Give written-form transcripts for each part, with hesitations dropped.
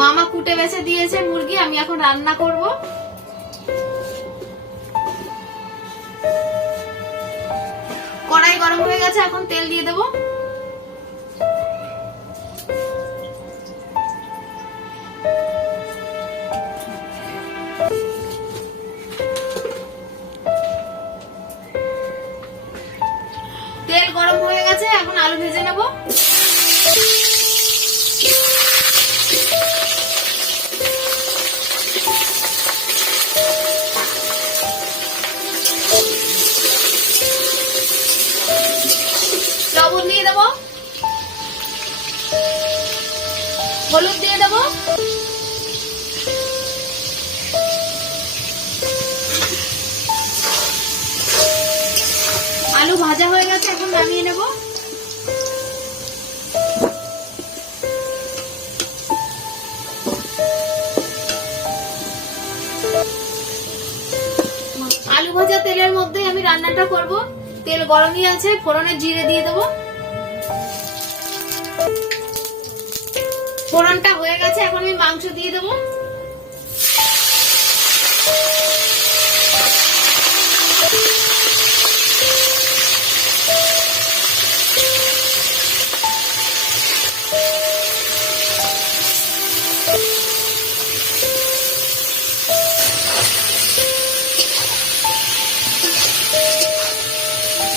মামা কুটে বেছে দিয়েছে মুরগি, আমি এখন রান্না করব। কড়াই গরম হয়ে গেছে, এখন তেল দিয়ে দেব। তেল গরম হয়ে গেছে, এখন আলু ভেজে নেব। লবণ দিয়ে দেবো, হলুদ দিয়ে দেবো, আলু ভাজা হয়ে গেছে, এখন নামিয়ে নেব। আলু ভাজা তেলের মধ্যে আমি রান্নাটা করব। তেল গরমই আছে, ফোড়নে জিরে দিয়ে দেবো। ফোড়নটা হয়ে গেছে, এখন আমি মাংস দিয়ে দেবো।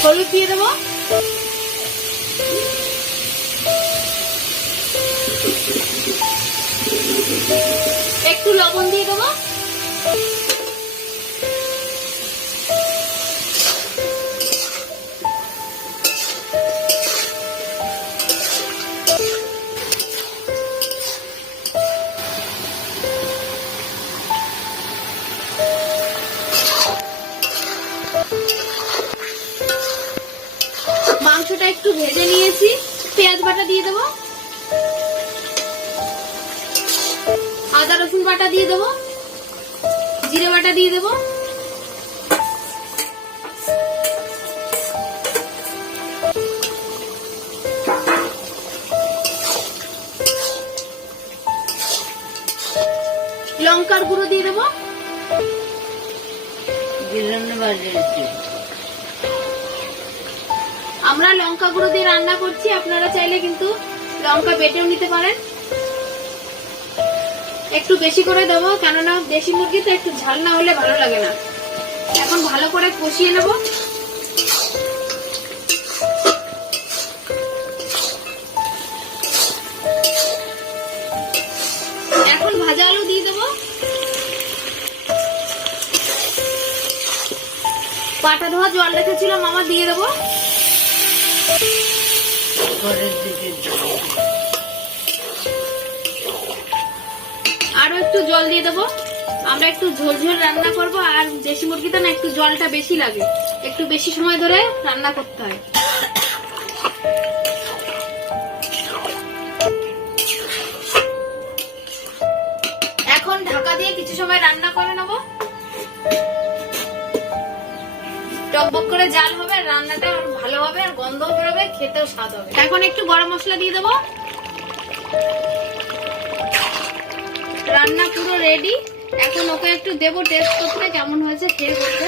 হলুদ দিয়ে দেবো, একটু লবণ দিয়ে দেবো, মাংসটা একটু ভেজে নিয়েছি, পেঁয়াজ বাটা দিয়ে দেবো, আদা রসুন বাটা দিয়ে দেবো, জিরে বাটা দিয়ে দেবো, লঙ্কার গুঁড়ো দিয়ে দেবো। আমরা লঙ্কা গুঁড়ো দিয়ে রান্না করছি, আপনারা চাইলে কিন্তু লঙ্কা বেটেও নিতে পারেন। একটু বেশি করে দেবো, কেননা দেশি মুরগি তো একটু ঝাল না হলে ভালো লাগে না। এখন ভালো করে কষিয়ে নেব। এখন ভাজা আলু দিয়ে দেবো, পাটা ধোয়া জল রেখেছিল মামা দিয়ে দেবো, আরো একটু জল দিয়ে দেবো। আমরা একটু ঝোল ঝোল রান্না করব, আর দেশি মুরগিতে না একটু জলটা বেশি লাগে, একটু বেশি সময় ধরে রান্না করতে হয়। এখন ঢাকা দিয়ে কিছু সময় রান্না করে নেব। টকবক করে জাল হবে, রান্নাটা ভালো হবে, আর গন্ধও বেরোবে, খেতেও স্বাদ হবে। এখন একটু গরম মশলা দিয়ে দেবো। রান্না পুরো রেডি, এখন ওকে একটু দেবো টেস্ট করতে কেমন হয়েছে, খেয়ে বলতে।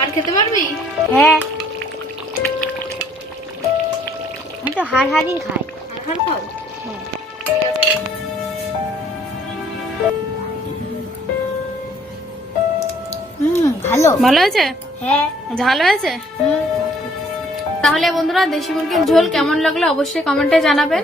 আর খেতে পারবি? হ্যাঁ, আমি তো হাড় হাড়ই খাই। হাড় খাও? হ্যাঁ। ভালো ভালো হয়েছে? হ্যাঁ। ঝাল হয়েছে? তাহলে বন্ধুরা, দেশি মুরগির ঝোল কেমন লাগলো অবশ্যই কমেন্টে জানাবেন।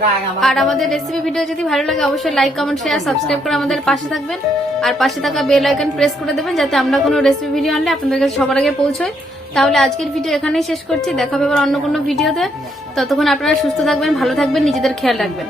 আর আমাদের রেসিপি ভিডিও যদি ভালো লাগে অবশ্যই লাইক, কমেন্ট, শেয়ার, সাবস্ক্রাইব করে আমাদের পাশে থাকবেন। আর পাশে থাকা বেল আইকন প্রেস করে দেবেন, যাতে আমরা কোনো রেসিপি ভিডিও আনলে আপনাদের কাছে সবার আগে পৌঁছয়। তাহলে আজকের ভিডিও এখানেই শেষ করছি, দেখা হবে আবার অন্য কোনো ভিডিওতে। ততক্ষণ আপনারা সুস্থ থাকবেন, ভালো থাকবেন, নিজেদের খেয়াল রাখবেন।